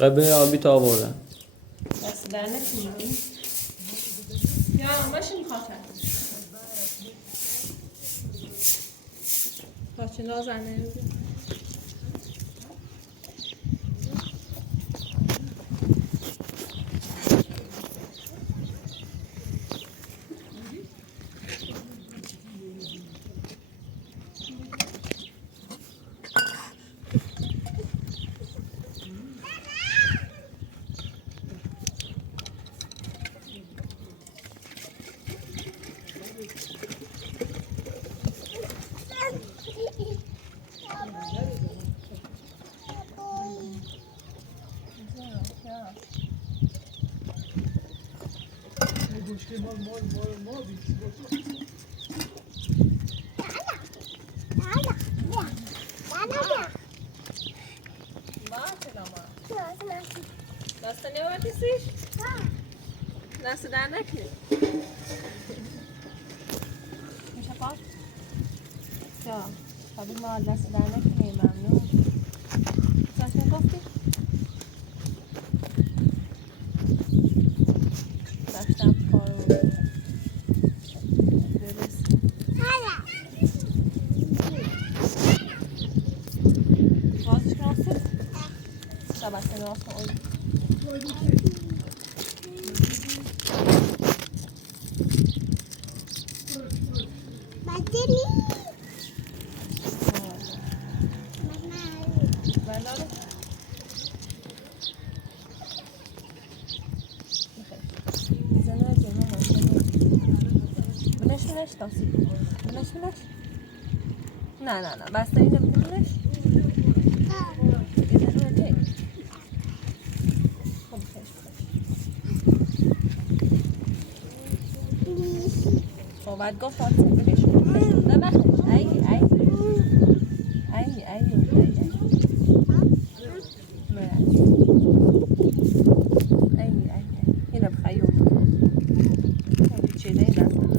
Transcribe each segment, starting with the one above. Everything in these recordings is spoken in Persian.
قبه آبی تا آوردن دست در نکنی یا ماشین خاطر بچه نازنه دست نمی‌بردیش؟ دست در نکنی میشه پاک؟ یا خبی ما دست در نکنی ممنون دست نگفتی؟ داشتم پارو برسی بازش کناسته؟ شبسته ناسته اوی نه بسته اینه بکنش یه دنو ده خب خش خب باید گفت فاطمه بلش نه بخش ای اینه بخیون چه ده دست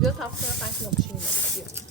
بیا تفسیر قشنگ نقشی می‌کنه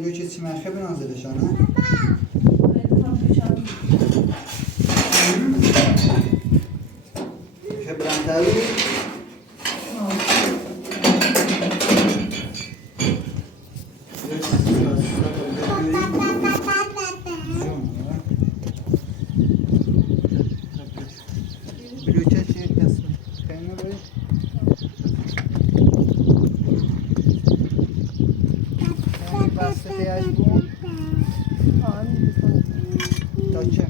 بلوچ سیمرخه بنازلشانه خبرم بود بلوچه چیه کسی خیلی باید بسته تیاج بود تا چه؟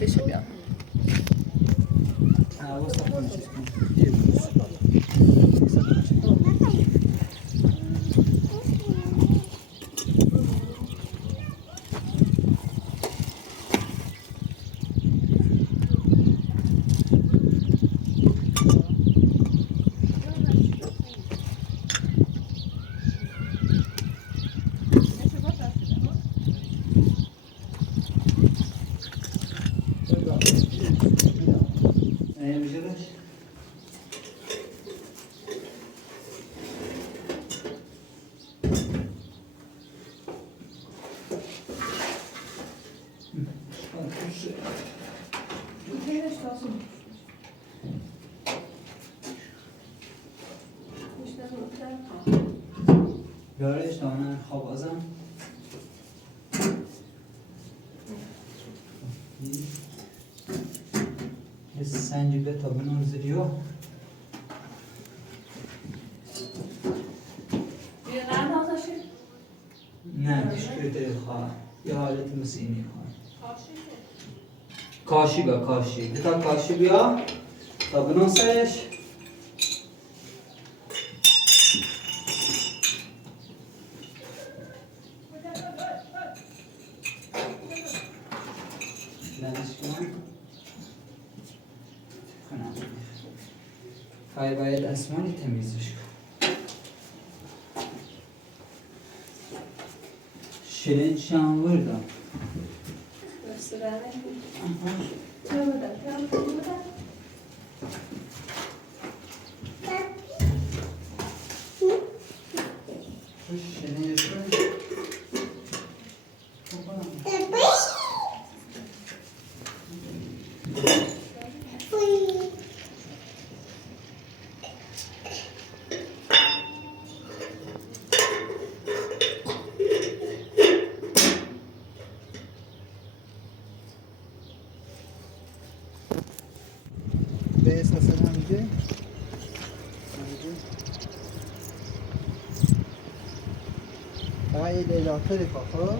دشه بیا Görüyoruz da ona havazan. Sence be tabi nozuluyor. Ne teşekkür ha. Ya haletimiz iyi ha. Kaşı be kaşı. Bir tane kaşı bir ya. Tabi nozuluyor. Hayır باید اسمانی تمیزش کن شیرین شام وردم به اساس همینجا فقط یه لیلاتر کافا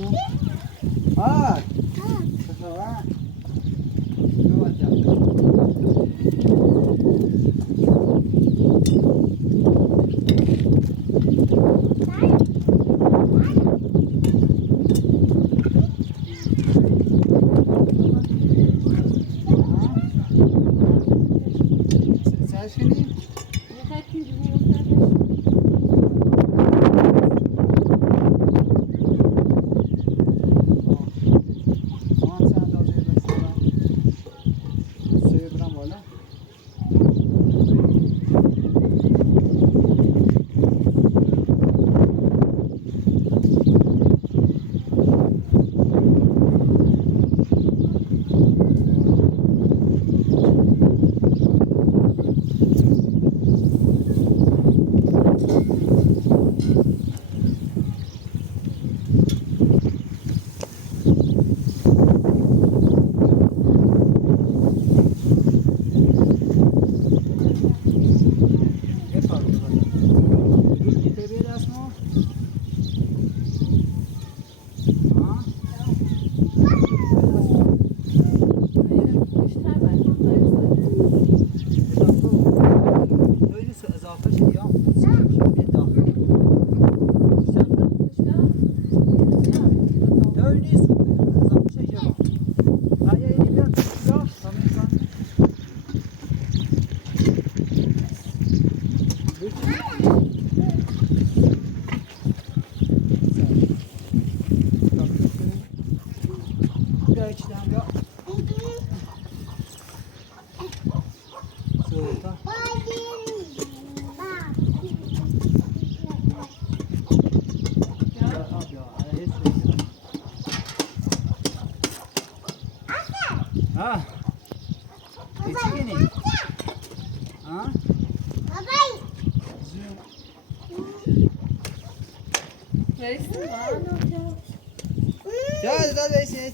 تو آه چطوره؟ Ah, içi gene. Ha? Verirsin mi? Ya da ese.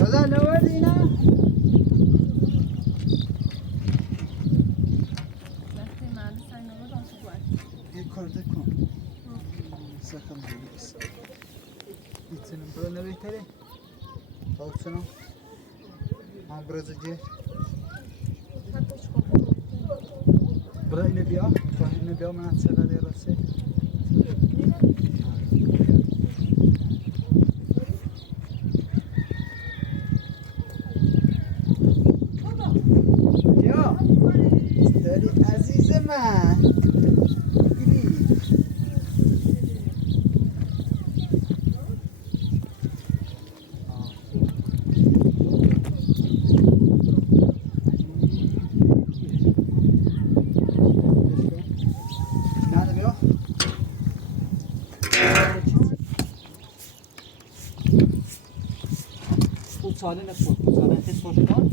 نزل نوردی نه؟ وقتی معلوم سعی نمود آن تو باید این کرده کن سخم بریز ایتونم برا نبیتره تاوچنم هم برازه جه برا اینه بیا تا اینه بیا من از چقدر راسته بیا داری عزیز من بگیری نه بیا Uçalı ne çok? Uçalı test hoşlan.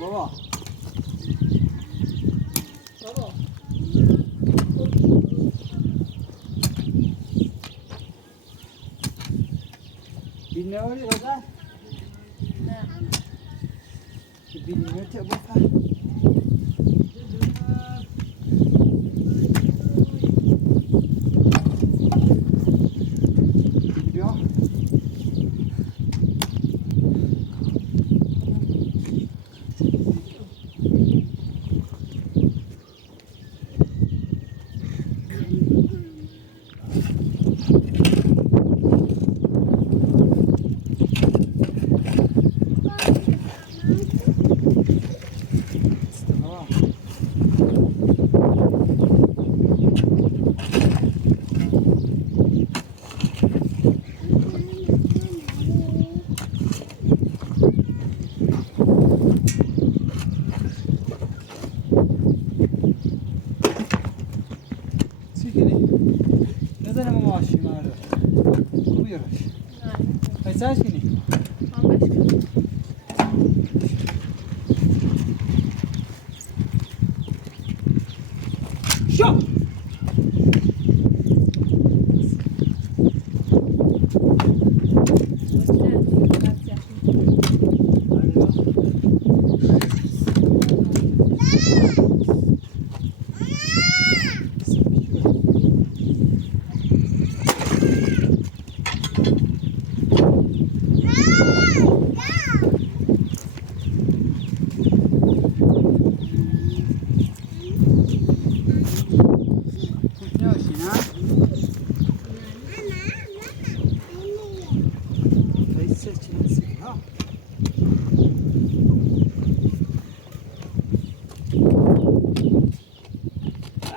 بابا این نواری رضا نه بینیمه تا بفا بیا چی کنی؟ نزنم ماشی مارو بویرش نه ایساش کنی؟ هم بشکن شو!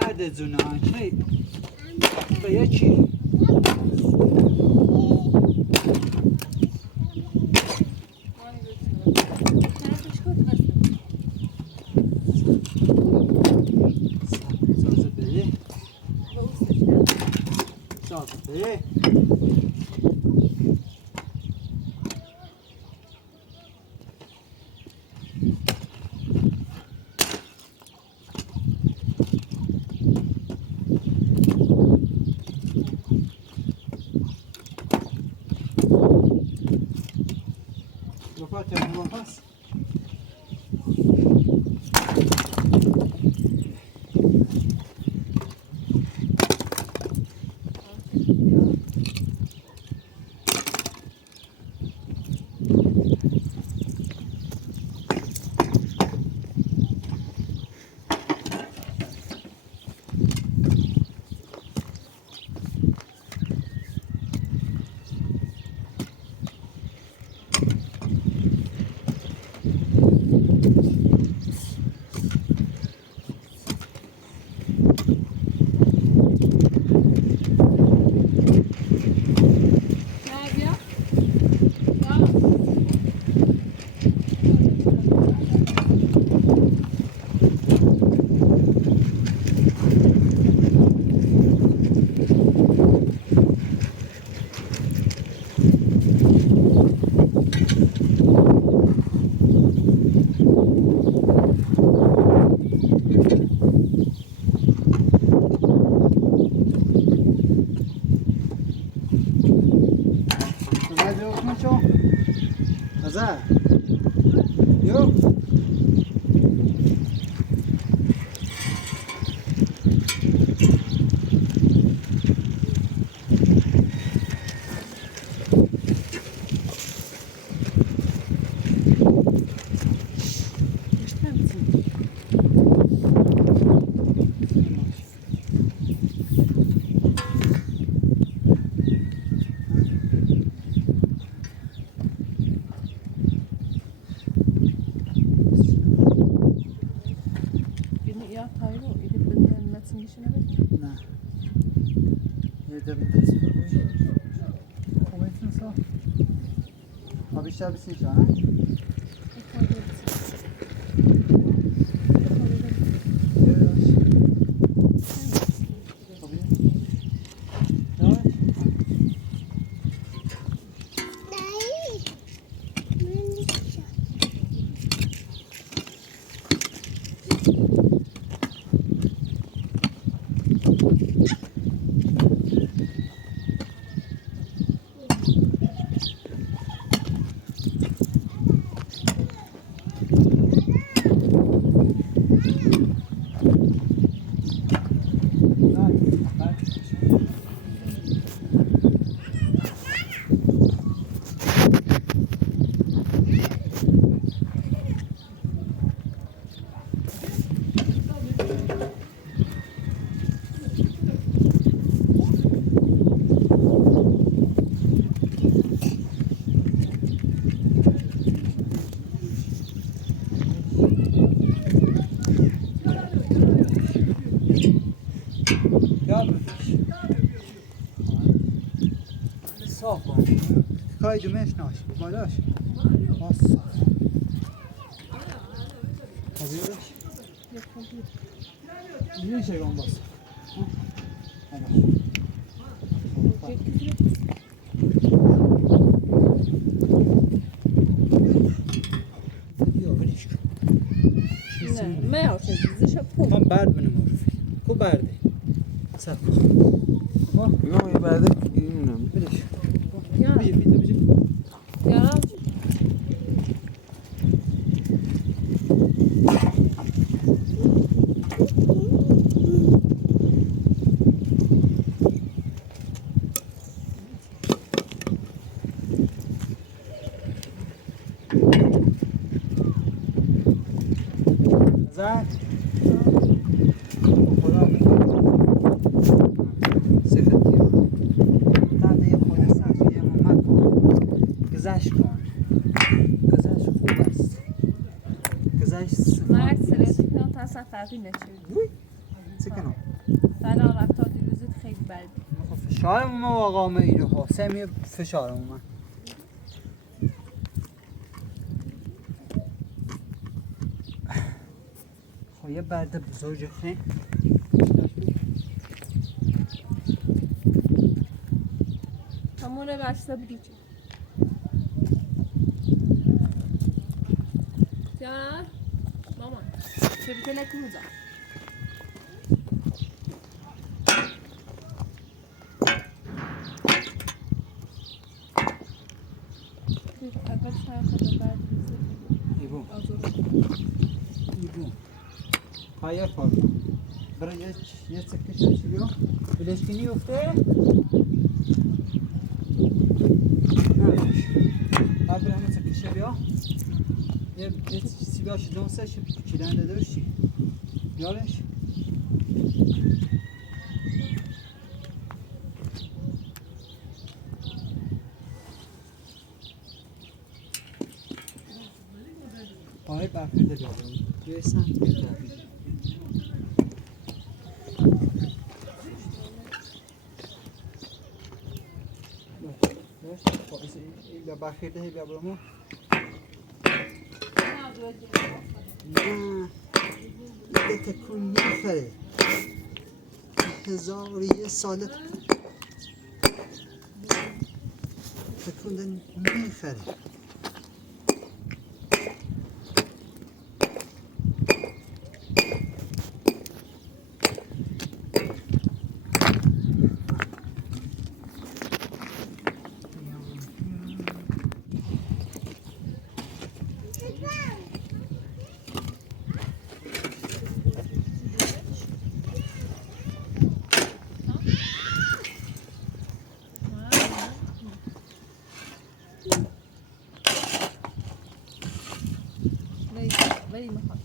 بعد زنان شيء بيجي سازه بيه سازه بيه رفعت يا مهندس نظر بیا Birini ya Tayro, edip benden Metin işine bek. نه یه دقیقه دست بگوی خوبیتون سا ها بیشتر بسی جانه صاف باید کای دومش ناش بالاش صاف خبیرش یه شیگان باز بیا ولش کن نه ما آشه زیش پول. من برد منو معرفی کو برده صف بگم یه برده اینم ولش Ya. بجی Ya. زد خدا سفتی بعد یه خود سختی محمد گذشت کن گذشت خوب است گذشت مرد سرتی که تا سفری نشد. چه کنم سلام رفتا دیروزت خیلی بد. فشارم ما آقا میره ها سمی فشارم من خب یه برده بزرگ خیلی همونه بسته بودی چی؟ جان مامان چه بیته نکوزا اول سر خدا بعد ایبون آزور ایبون پایه پاک برای یه سکش چیو بلشکینی افته نمیش بعد برای همه سکشه بیا یه سیبی هاشی دانسه شد چیدن داده بشی بیارش پای برفیده بیارم یه سمت بیارم این برخیرده هی بیارم نه یه تکون میخره 1001 ساله تکون میخره بریم میخوام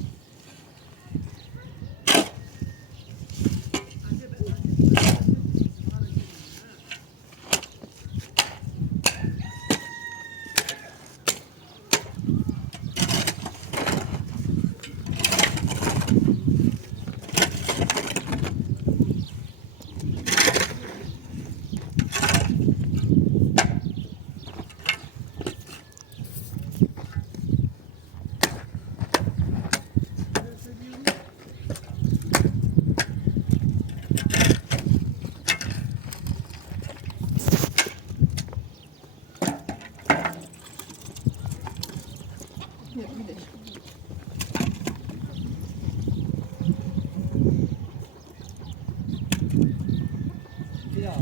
بیا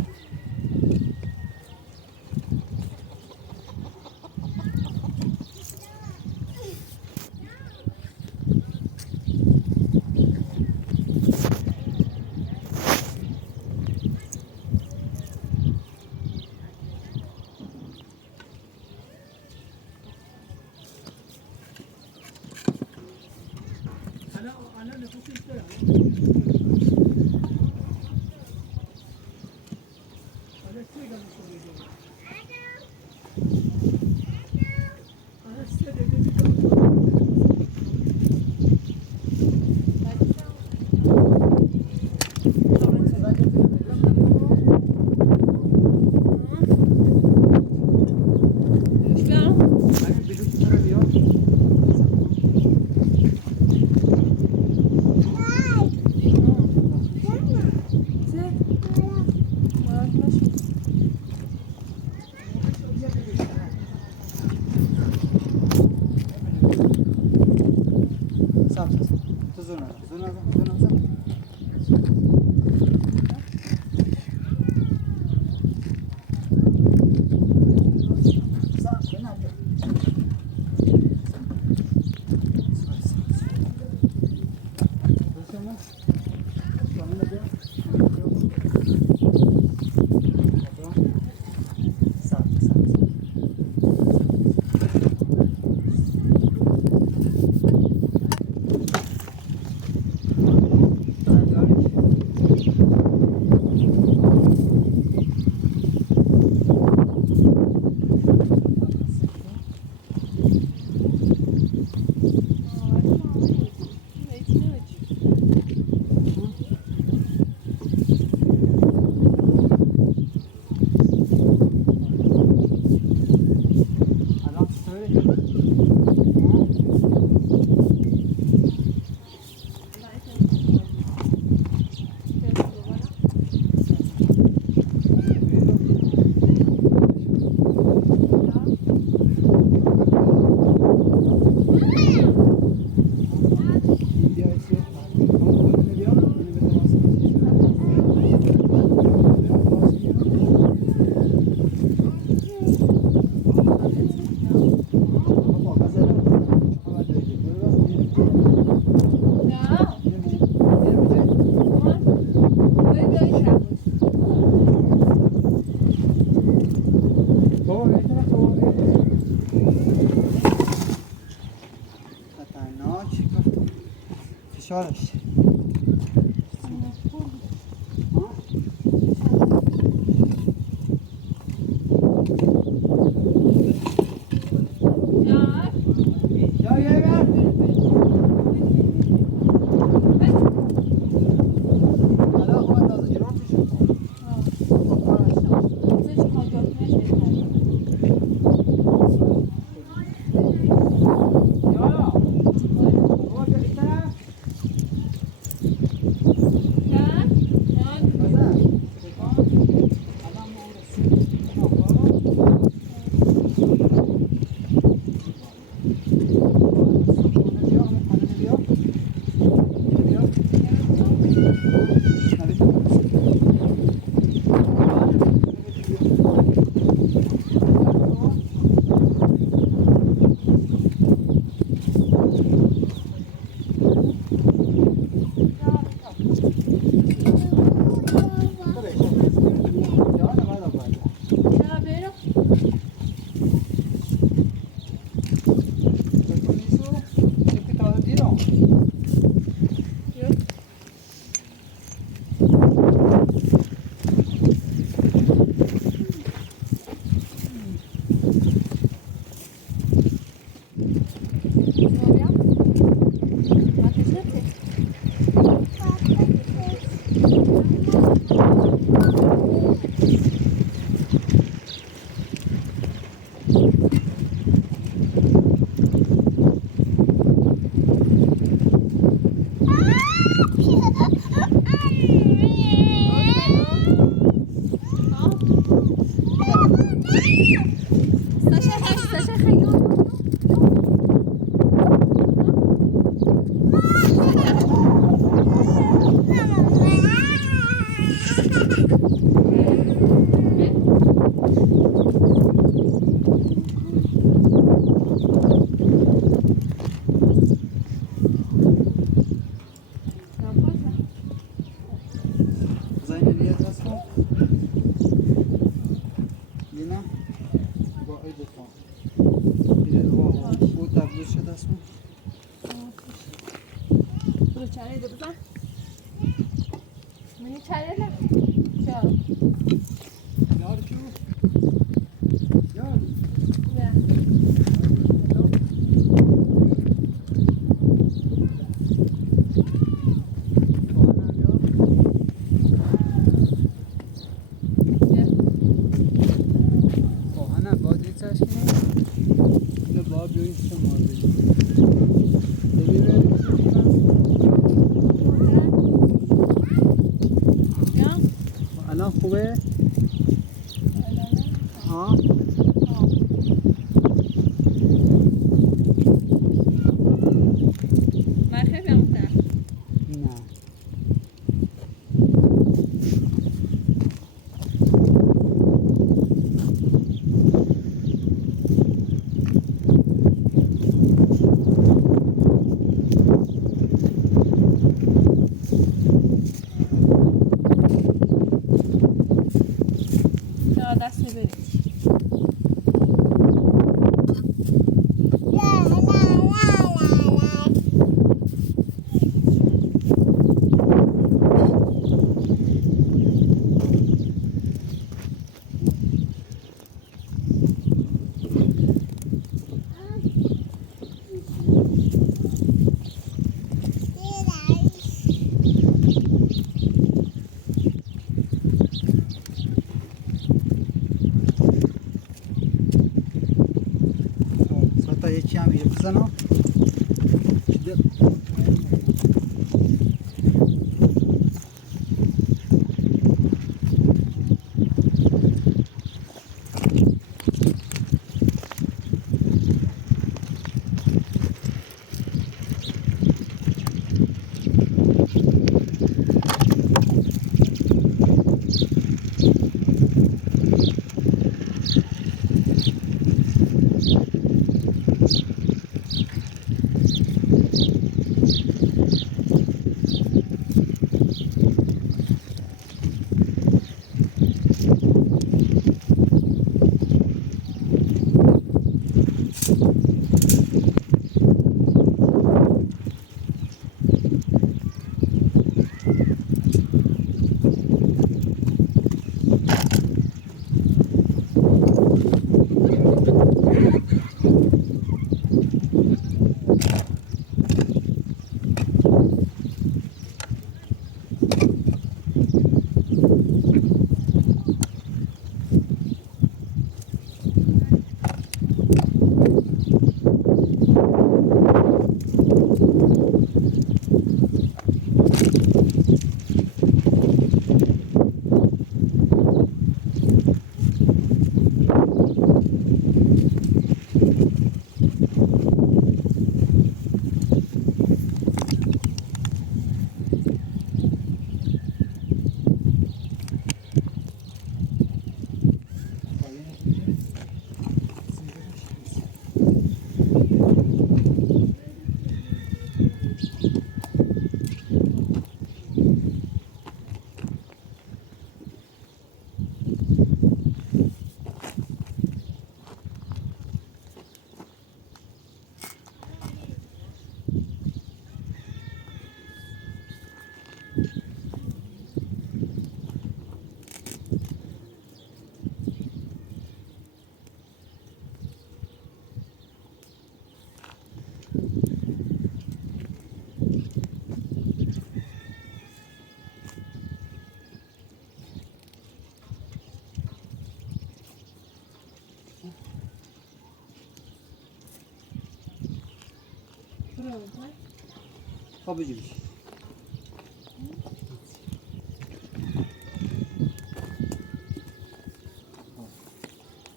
انا نفوس اشتري انا سيجا مسوي انا سيجا hani bir tane diyor. Sağ sağ. Tuzuna. Tuzuna. Sağ. Ben abi. Tuzuna. Sonra da sağ. Adam söyle. فشارش یا یه بر حالا خواهد از ایران پیش یا الان خوبه؟ ها؟ من خیلی بیامونتر نه یا دستی بریم ساعتا یکی هم میره بزنم خب بجوش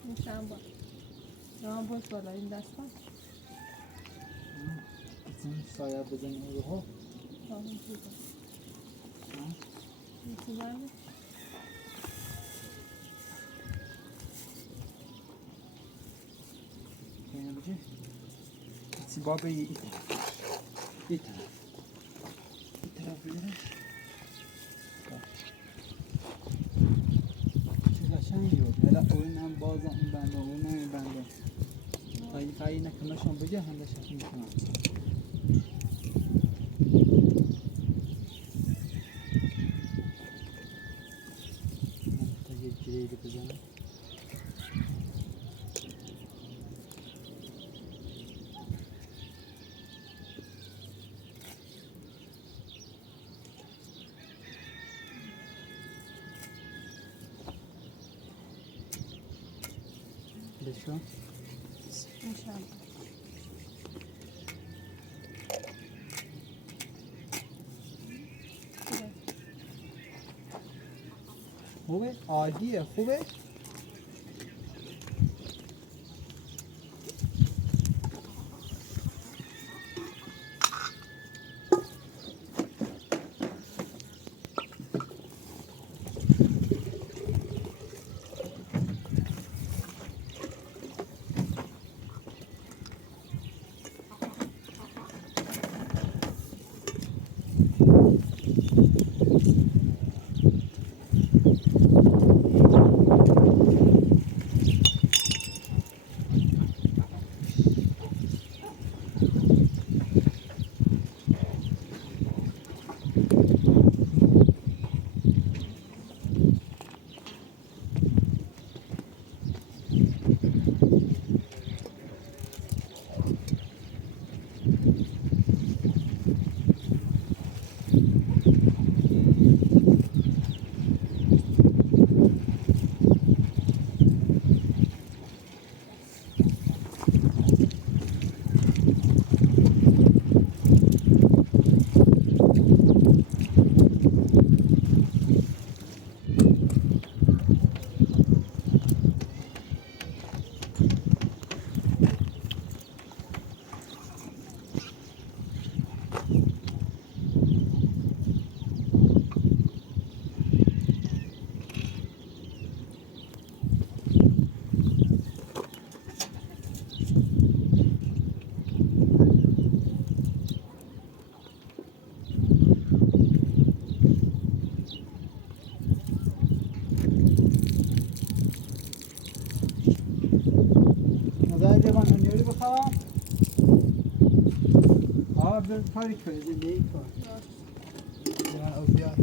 میشم با من باش بالا این دست کن سایه بزنی رو ها این چیزا کنیم بجی سی بابه ای طرف بیارش چه قشنگی بود هلا اونم بازم این بنده اونم این بنده قایی نکنشون بجه هنده شکل میکنم تا یه جریلی بزنم بشو میشم خوبه؟ عالیه خوبه؟ نظر جوان هنیاری بخوام بر کاری کنه زندگی کن جوان او بیاد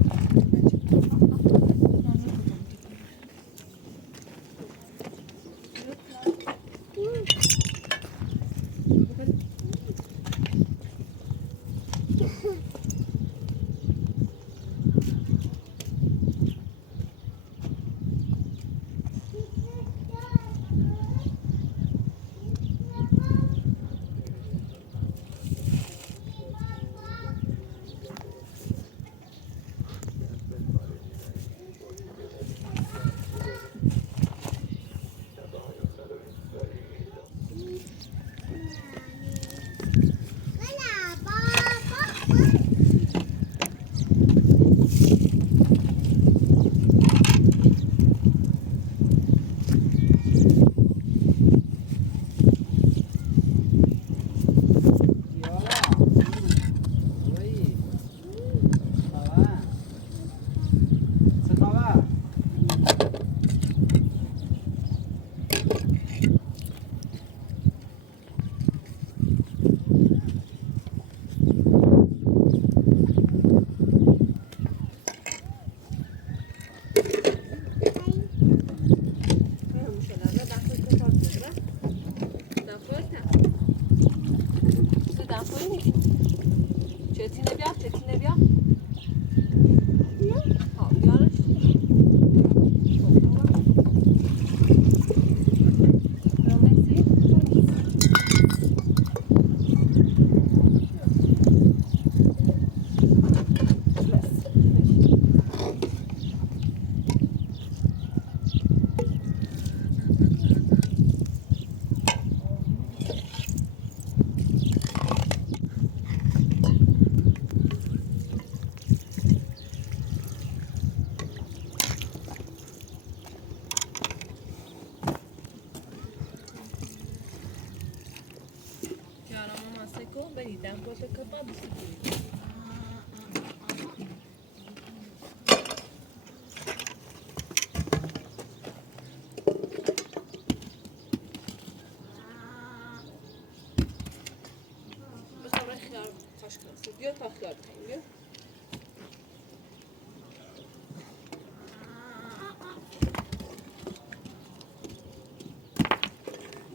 بیا تا خیال کنیم بیا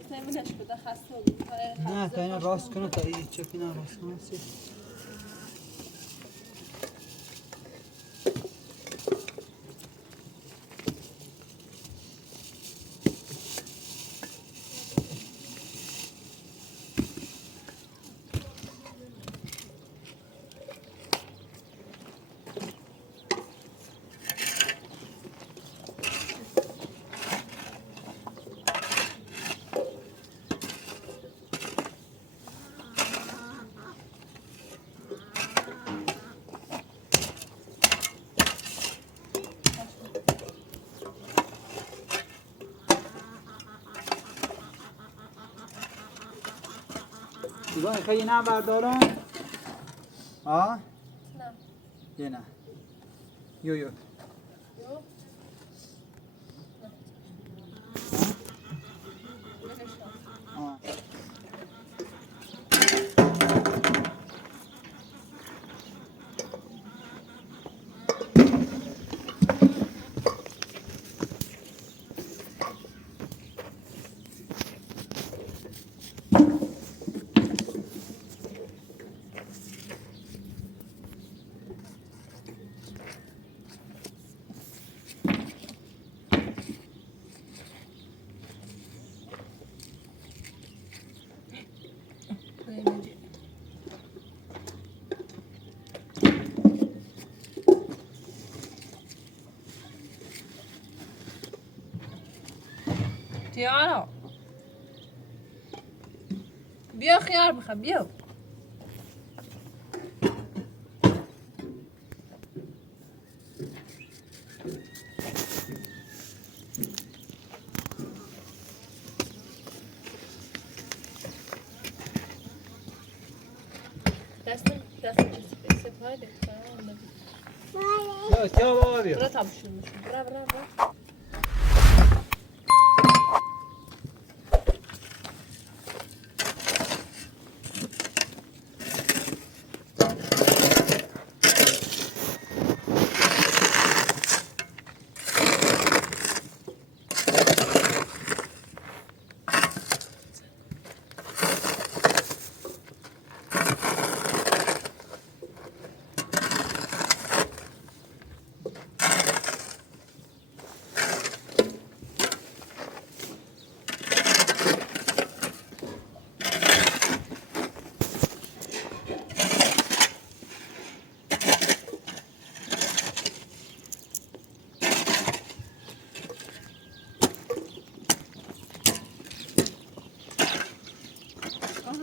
زمینش بده خسته بود نه تا این راست کنه تا این چپی نه راست کنه سیبا میخوای یه نه بردارم؟ آه؟ نه. یه نه یو یو. آه. تیارا بیا خیار بخواه بیا دست چیزی سپایده یا بابا بیا برا تابشون میشون برا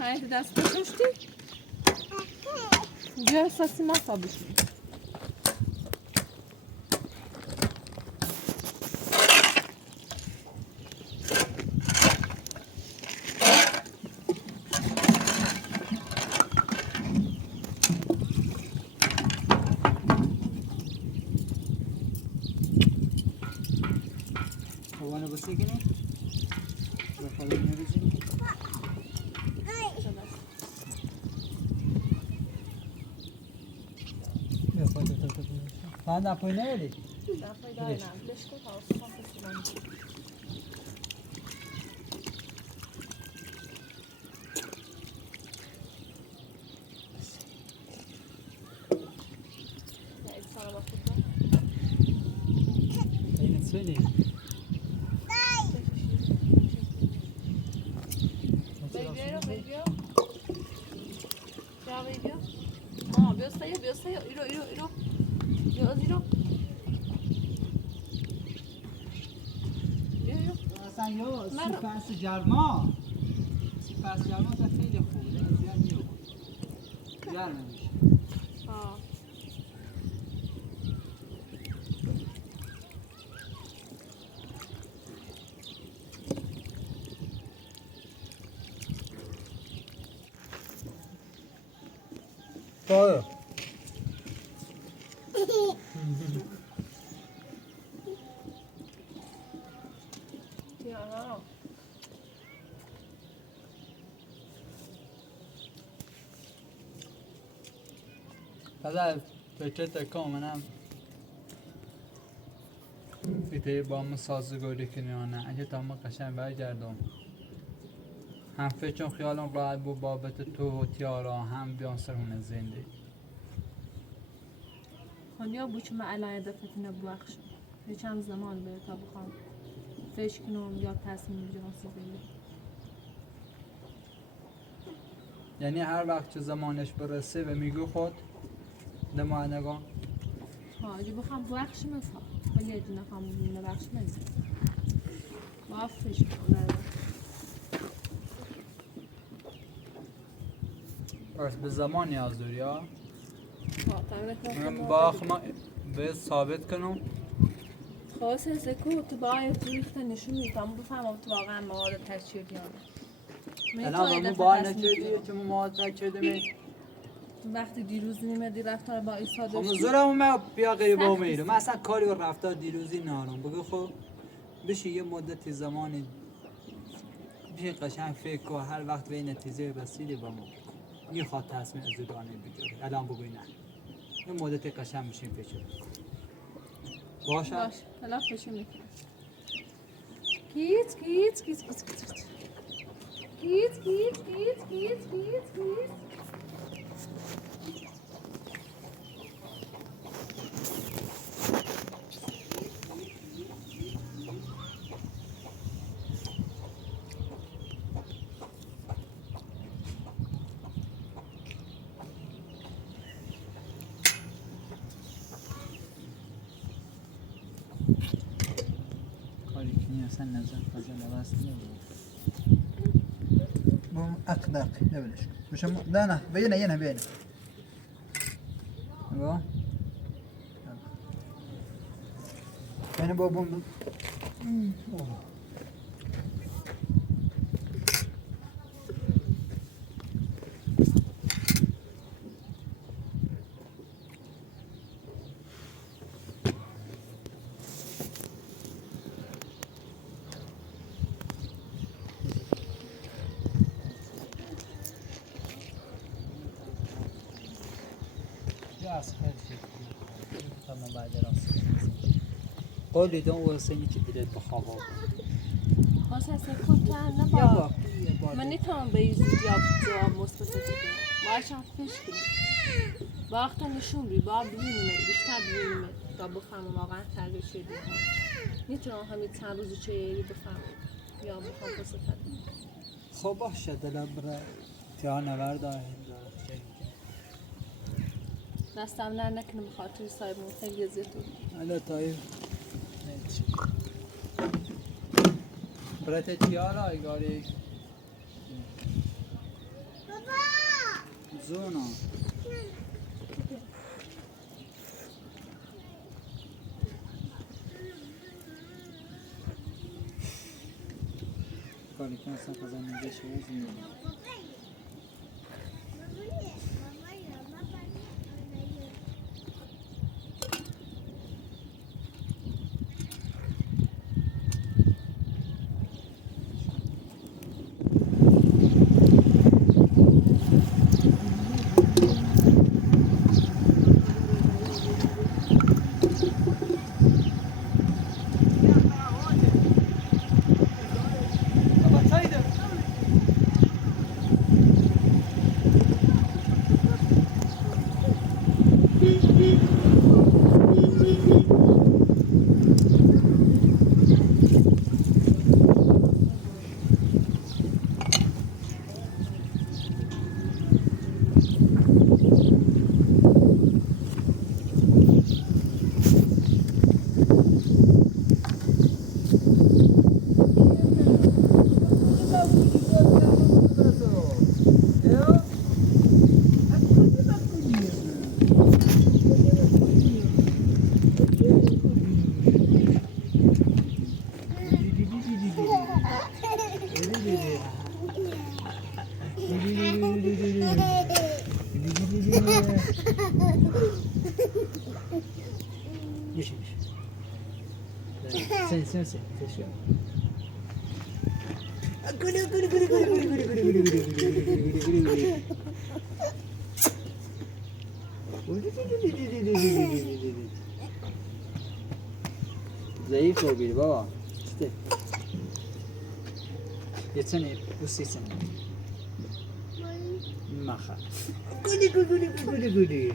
هاي دست بکشتی؟ بیا احساسی مصا بشون خوانه بسی کنی؟ بخواه نمیزی؟ بیا پای تو فقط نپای نمیدی؟ نپای داره نه بلش کن تا اصلا خسیمان این سویلی ایرو اصلا یا سیپرس جرما تا خیلی خوبه اذیت نیست گرم میشه آره پدر فکر تکا منم ایده با من سازگاری کنی یا نه اگه تا من قشنگ برگردم هم فکرم خیالم راحت بود بابت تو و تیارا هم بیان سرمون زنده خانیا بو که من الان دفتینه ببخشم یه چند زمان بره تا بخوام فکر کنم یا تصمیم بگیرم سیزنده یعنی هر وقت که زمانش برسه و میگو خود نمای نگاه ها اگه بخوام ببخشم اصلا ولی اگه نخوام ببخشم نمیزم باید فکر کنم پس به زمان نیاز داری ها؟ با با ما به ثابت کنم خواست سکو تو باید ریخته نشون میتونم بفهمم تو واقعا مواد تشکیل یا نه الان ما با نچودی که ما نچودیم وقتی دیروز نیمدی رفتار با ایسا خب داشتی زورم ما بیا غریب با میرم اصلا کاری و رفتار دیروزی نارم بگو خب بشه یه مدتی زمانی بشه قشنگ فکر کن هر وقت به نتیجه رسیدی با ما میخواد تصمیم ازدانه بگیری الان بگوی نه یه مدتی قشنگ میشیم فکر باشه باش حالا پشه میکنم گیت گیت گیت گیت گیت گیت گیت گیت گیت گیت کاری کنی اصلا نظر فضل عوض نمیده بوم اقدق نبلش مش نه بینه بینه نگاه بینه بابم از خیلی شکلی تمام بعد راست قولی دون ورسنی که دلت بخوابه خواست اصلا کن کرد یا نبا با من نتونم به این زودی جواب مثبت بدم باید هم فکر کنم وقت نشون بی با ببینیم بیشتر ببینیم تا بفهمم واقعا تغییر شده میتونم همین چند روز چه یری بفهمم یا بخوام فرصت بدم خب باشه دلم برای تیا نورد دستم در نکنه بخاطر صاحبمون خیلی زیتون حالا تایی برای تیا را ایگاری زونا کاری که اصلا خزان نگه شوز میدونم Sen. Teşekkür. Zayıf ol biri baba. İşte. Geçsene bu sesini. Maha. Guli. Guli.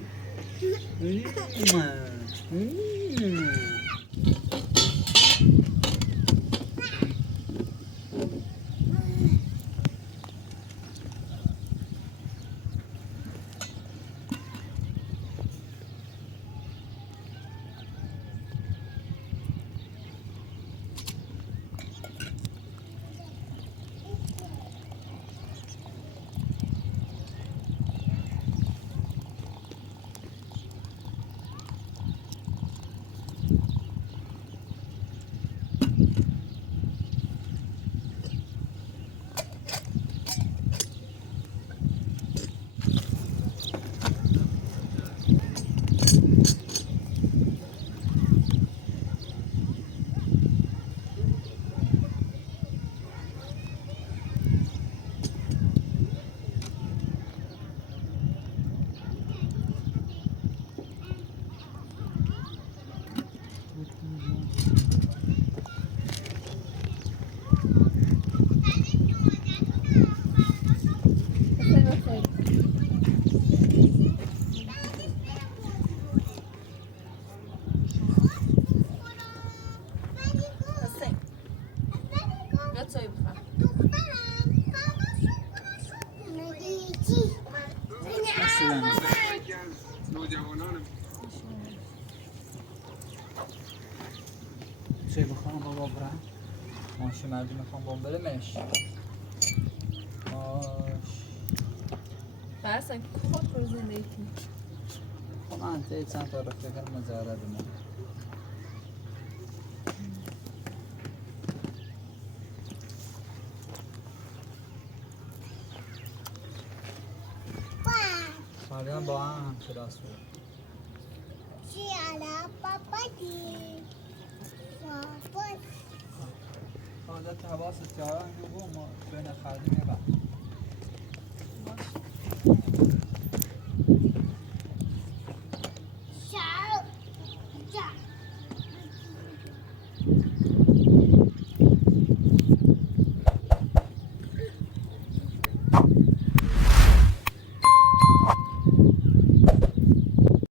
مثلا چه بخوام بابا برم ماشی مردی میخوام بابا برمش اصلا خود رو زندگی کنی خب من تایی چند تا رفیقم مزاره بمون مریم با هم کلاس بود عادت حواست جاران رو ما بین خردی میبرد